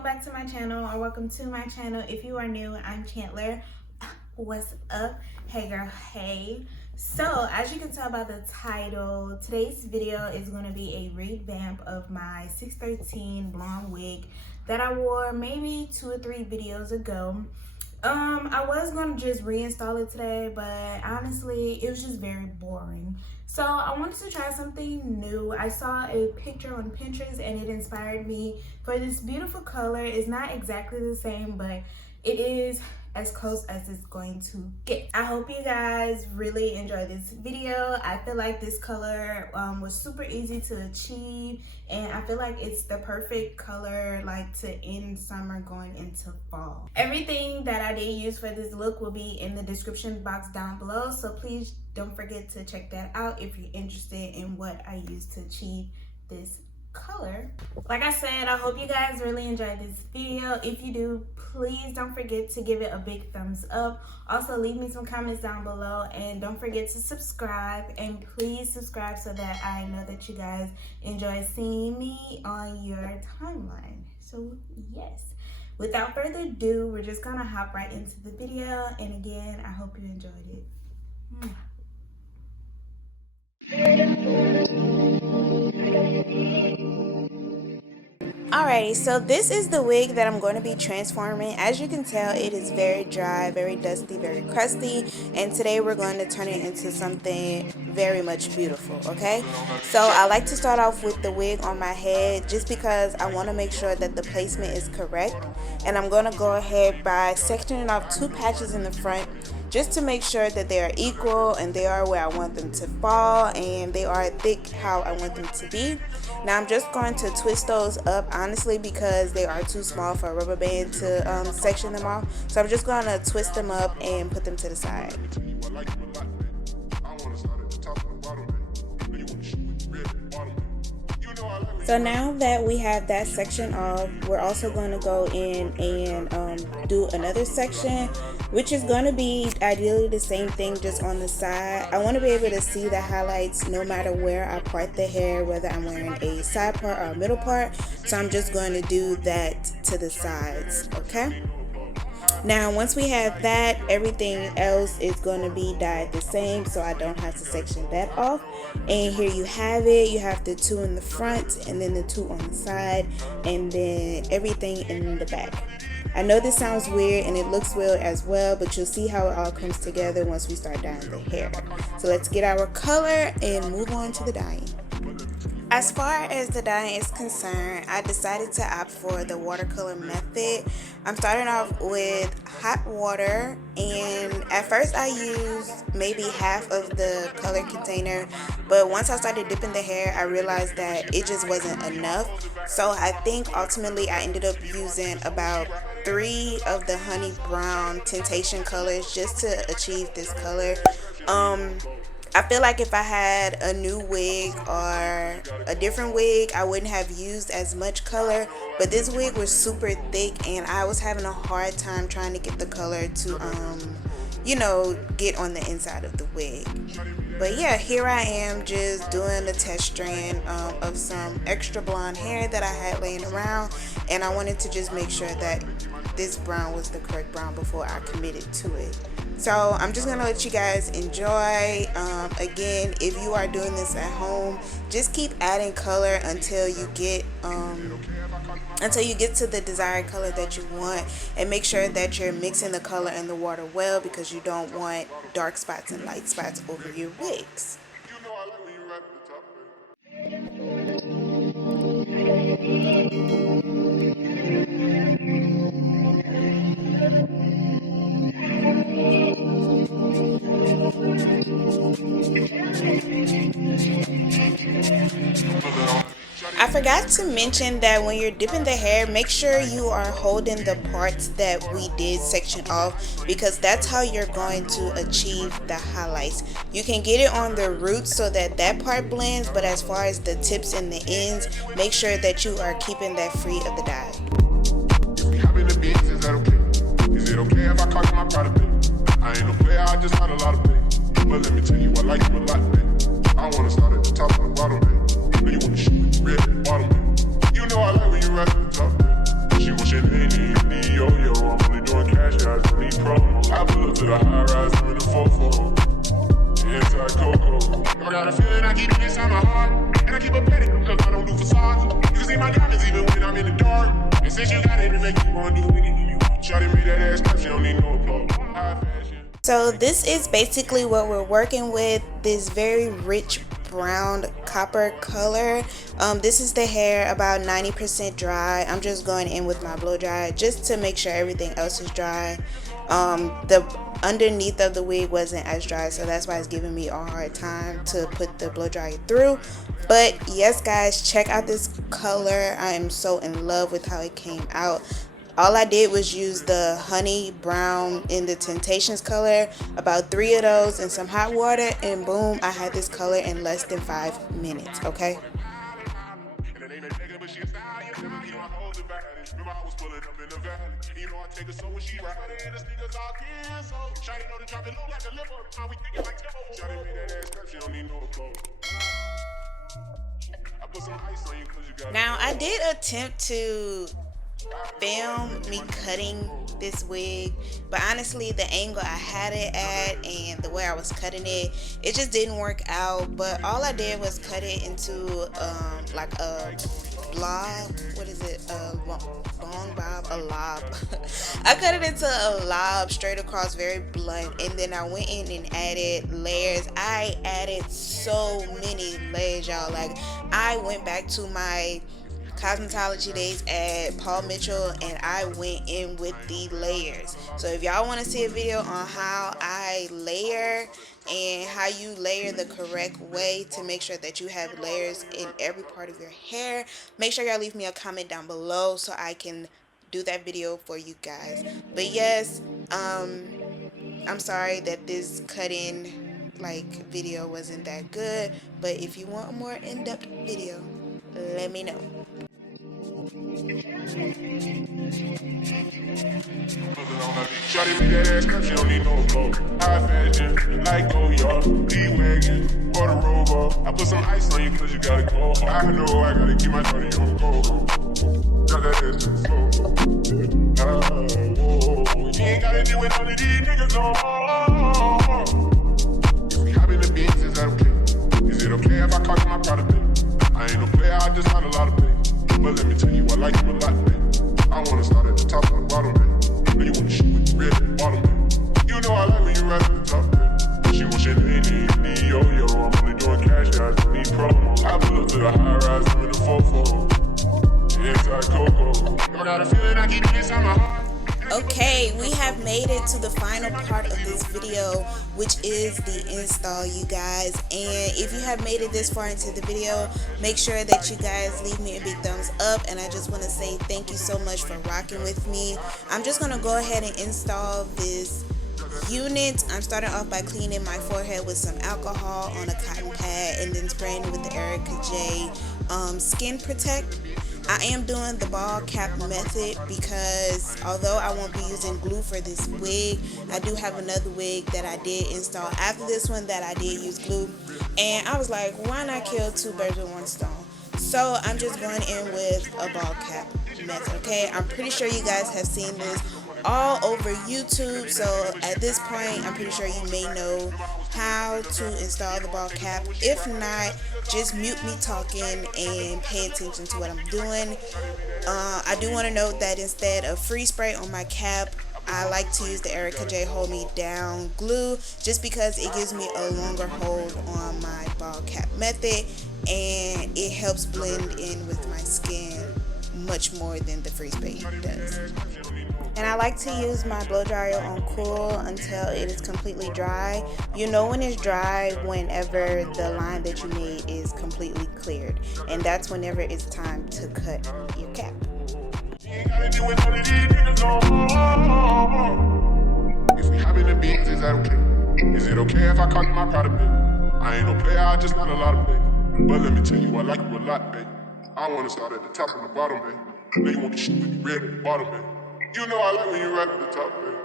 welcome back to my channel, or welcome to my channel. If you are new, I'm Chantler. What's up? Hey girl, hey. So as you can tell by the title, today's video is going to be a revamp of my 613 blonde wig that I wore maybe 2 or 3 videos ago. I was going to just reinstall it today, but honestly it was just very boring. So I wanted to try something new. I saw a picture on Pinterest and it inspired me for this beautiful color. It's not exactly the same, but it is as close as it's going to get. I hope you guys really enjoy this video. I feel like this color was super easy to achieve, and I feel like it's the perfect color like to end summer going into fall. Everything that I did use for this look will be in the description box down below, so please don't forget to check that out if you're interested in what I used to achieve this color. Like I said, I hope you guys really enjoyed this video. If you do, please don't forget to give it a big thumbs up. Also leave me some comments down below, and don't forget to subscribe, and please subscribe so that I know that you guys enjoy seeing me on your timeline. So yes, without further ado, we're just gonna hop right into the video, and again, I hope you enjoyed it. Alrighty, so this is the wig that I'm going to be transforming. As you can tell, it is very dry, very dusty, very crusty, and today we're going to turn it into something very much beautiful, okay? So I like to start off with the wig on my head just because I want to make sure that the placement is correct, and I'm going to go ahead by sectioning off 2 patches in the front just to make sure that they are equal and they are where I want them to fall and they are thick how I want them to be. Now I'm just going to twist those up, honestly, because they are too small for a rubber band to section them off. So I'm just going to twist them up and put them to the side. So now that we have that section off, we're also going to go in and do another section, which is going to be ideally the same thing, just on the side. I want to be able to see the highlights no matter where I part the hair, whether I'm wearing a side part or a middle part. So I'm just going to do that to the sides, okay? Now once we have that, everything else is going to be dyed the same, so I don't have to section that off. And here you have it. You have the 2 in the front and then the 2 on the side, and then everything in the back. I know this sounds weird and it looks weird as well, but you'll see how it all comes together once we start dyeing the hair. So let's get our color and move on to the dyeing. As far as the dyeing is concerned, I decided to opt for the watercolor method. I'm starting off with hot water, and at first I used maybe half of the color container, but once I started dipping the hair, I realized that it just wasn't enough. So I think ultimately I ended up using about 3 of the Honey Brown Tintation colors just to achieve this color. I feel like if I had a new wig or a different wig, I wouldn't have used as much color, but this wig was super thick and I was having a hard time trying to get the color to you know, get on the inside of the wig. But yeah, here I am just doing the test strand of some extra blonde hair that I had laying around, and I wanted to just make sure that this brown was the correct brown before I committed to it. So I'm just gonna let you guys enjoy. Again, if you are doing this at home, just keep adding color until you get to the desired color that you want, and make sure that you're mixing the color and the water well, because you don't want dark spots and light spots over your wigs. I forgot to mention that when you're dipping the hair, make sure you are holding the parts that we did section off, because that's how you're going to achieve the highlights. You can get it on the roots so that that part blends, but as far as the tips and the ends, make sure that you are keeping that free of the dye. Is that okay? Is it okay if I cock my pride a bit? I ain't no player, I just had a lot of pain. But let me tell you, I like you a lot, baby. I wanna start at the top and the bottom, baby. You wanna shoot red at the bottom, baby. You know I like when you ride at the top, baby. She was wishing they need yo-yo. I'm only doing cash guys, I need promo. I pull up to the high rise, I'm in the 4-4. Anti-Coco. I got a feeling I keep it inside my heart. And I keep a petty cause I don't do facades. You can see my diamonds even when I'm in the dark. And since you got it, it make you wanna do anything you want. Shawty made that ass clap, she don't need no applause. High fashion. So this is basically what we're working with, this very rich brown copper color. This is the hair about 90% dry. I'm just going in with my blow dryer just to make sure everything else is dry. The underneath of the wig wasn't as dry, so that's why it's giving me a hard time to put the blow dryer through. But yes guys, check out this color. I am so in love with how it came out. All I did was use the Honey Brown in the Tintations color, about 3 of those in some hot water, and boom, I had this color in less than 5 minutes, okay? Now, I did attempt to film me cutting this wig, but honestly the angle I had it at and the way I was cutting it, it just didn't work out. But all I did was cut it into like a blob. What is it? A long bob? A lob. I cut it into a lob straight across, very blunt, and then I went in and added layers. I added so many layers, y'all. Like, I went back to my cosmetology days at Paul Mitchell and I went in with the layers. So if y'all want to see a video on how I layer and how you layer the correct way to make sure that you have layers in every part of your hair, make sure y'all leave me a comment down below so I can do that video for you guys. But yes, I'm sorry that this cut-in video wasn't that good, but if you want a more in-depth video, let me know. Shawty made that ass clap, she don't need no applause. High fashion, like go-yard, D-wagon, or the Rover. I put some ice on you cause you gotta go home. I know I gotta keep my shawty on go. Drop that ass to the floor. Whoa. You ain't gotta deal with none of these niggas no more. If we hop in the beans, is that okay? Is it okay if I call you my product, babe? I ain't no player, I just had a lot of pay. But let me tell you, I like you a lot, babe. I wanna start at the top and the bottom, babe. Now you wanna shoot with the red at the bottom, babe. You know I like when you right at the top, babe. She wants need yo-yo. I'm only doing cash guys, I need promo. I pull up to the high rise, I'm in the 4-4. Anti-Coco. I got a feeling I keep it inside my heart. Okay, we have made it to the final part of this video, which is the install, you guys. And if you have made it this far into the video, make sure that you guys leave me a big thumbs up. And I just want to say thank you so much for rocking with me. I'm just going to go ahead and install this unit. I'm starting off by cleaning my forehead with some alcohol on a cotton pad and then spraying it with the Erica J Skin Protect. I am doing the ball cap method because although I won't be using glue for this wig, I do have another wig that I did install after this one that I did use glue, and I was like, why not kill two birds with one stone? So I'm just going in with a ball cap method. Okay, I'm pretty sure you guys have seen this all over YouTube, so at this point I'm pretty sure you may know how to install the ball cap. If not, just mute me talking and pay attention to what I'm doing. I do want to note that instead of freeze spray on my cap, I like to use the Erica J Hold Me Down glue just because it gives me a longer hold on my ball cap method and it helps blend in with my skin much more than the freeze spray does. And I like to use my blow dryer on cool until it is completely dry. You know when it's dry whenever the line that you made is completely cleared. And that's whenever it's time to cut your cap. If we hop in the beans, is that okay? Is it okay if I call you my product, babe? I ain't no player, I just got a lot of babe. But let me tell you, I like you a lot, babe. I wanna start at the top and the bottom, babe. Now you want to shoot with the red at the bottom, babe. You know I like when you right at the top, babe.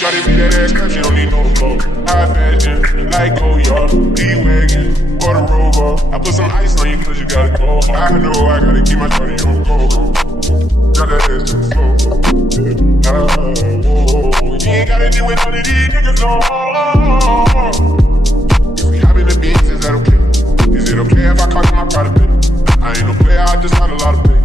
Shawty be that ass cause she don't need no flow. High fashion, like XOXO, D-Wagon, or the Rover. I put some ice on you cause you gotta go. I know I gotta keep my shawty on go. Got that ass to the floor. Whoa. You ain't gotta deal with none of these niggas no more. If we hop in the beans, is that okay? Is it okay if I call you my pride, baby? I ain't no player, I just had a lot of things.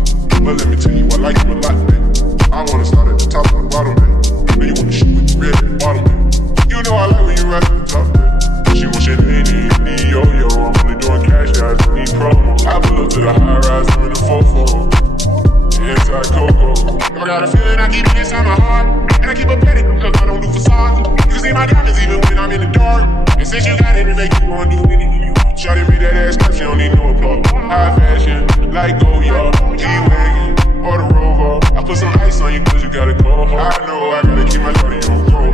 But let me tell you, I like you a lot, baby. I wanna start at the top and the bottom, baby. Now you wanna shoot with the red at the bottom, baby. You know I like when you ride at the top, baby. She want shit in the yo-yo. I'm only doing cash guys, I need promos. I pull up to the high rise, I'm in the 4-4. Inside Coco. I got a feeling I keep it inside my heart. And I keep a petty because I don't do facades. You can see my diamonds even when I'm in the dark. And since you got it, it make you wanna do anything you want. Shawty made that ass clap, she don't need no applause. High fashion, like XOXO, G-Wagon, or the Rover. I put some ice on you cause you gotta go. I know I gotta keep my shawty on go.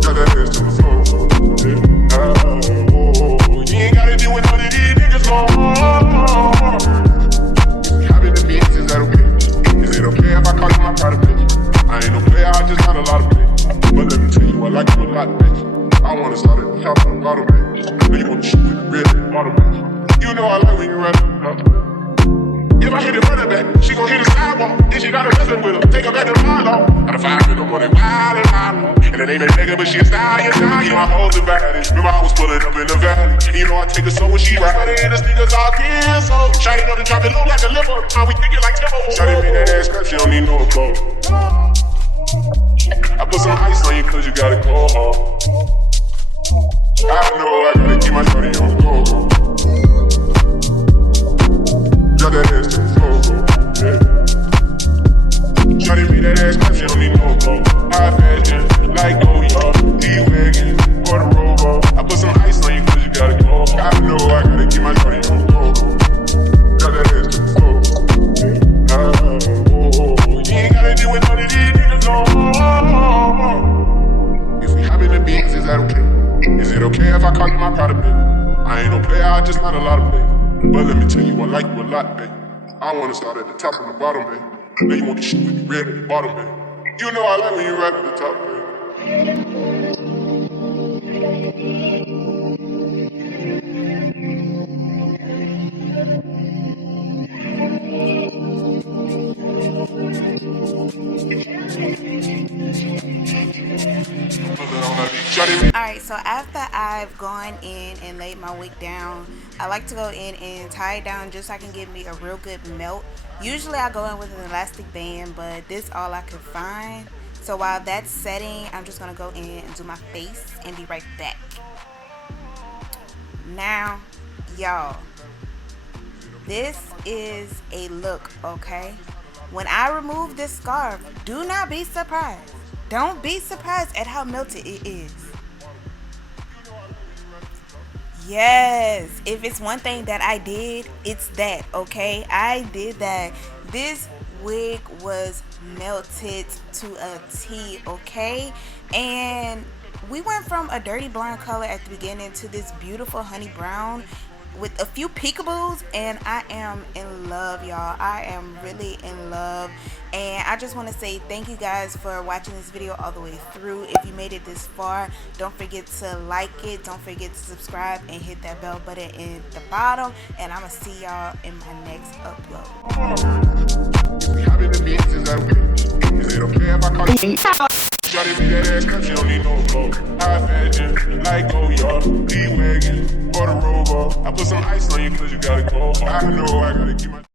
Got that ass to the floor. Whoa. You ain't gotta deal with none of these niggas no more. Hop in the beans, is that okay? Is it okay if I call you my pride, bitch? I ain't no player, I just got a lot of bitch. But let me tell you, I like you a lot, bitch. I wanna start at the top and the bottom, bitch. Now you wanna shoot with the red at the bottom, bitch. You know I like when you ride at the top. If I hit it running back, she gon' hit the sidewalk. Then she gotta wrestle with her, take her back to the mile. Got a 5 in the morning, wild and wild. And her name ain't Megan, but she a stallion. You know I hold the body. Remember I was pulling up in the valley. And you know I take her so when she ride. And the sneakers all clear, so shawty know to drop it low like a liver. How we think it like Timbo. Shawty made that ass clap, she don't need no applause. I put some ice on you cause you gotta go home. I know I gotta keep my shawty on go. Got that ass to the floor, yeah. Shawty made that ass clap, she don't need no flow. High fashion, like XOXO, D-Wagon, or the Rover. I put some ice on you cause you gotta go. I know I gotta keep my shawty on go. Got that ass to the floor. Whoa. You ain't gotta deal with none of these niggas no more. If we hop in the beans, is that okay? Is it okay if I call you my pride, baby? I ain't no player, I just got a lot of things. But let me tell you, I like you a lot, baby. I wanna start at the top and the bottom, baby. Now you wanna shoot with the red at the bottom, baby. You know I like when you ride at the top, baby. Alright, so after I've gone in and laid my wig down, I like to go in and tie it down just so I can give me a real good melt. Usually I go in with an elastic band, but this is all I could find. So while that's setting, I'm just going to go in and do my face and be right back. Now, y'all, this is a look, okay? When I remove this scarf, do not be surprised. Don't be surprised at how melted it is. Yes, if it's one thing that I did, it's that, okay? I did that. This wig was melted to a T, okay? And we went from a dirty blonde color at the beginning to this beautiful honey brown with a few peekaboos, and I am in love, y'all. I am really in love. And I just want to say thank you guys for watching this video all the way through. If you made it this far, don't forget to like it, don't forget to subscribe, and hit that bell button in the bottom. And I'm gonna see y'all in my next upload. If we hop in the beans, is that okay? Is it okay if I call you? Shawty be that ass clap, she don't need no flow. High fashion, like XOXO, D-Wagon, or the Rover. I put some ice on you cause you gotta go. I know I gotta keep my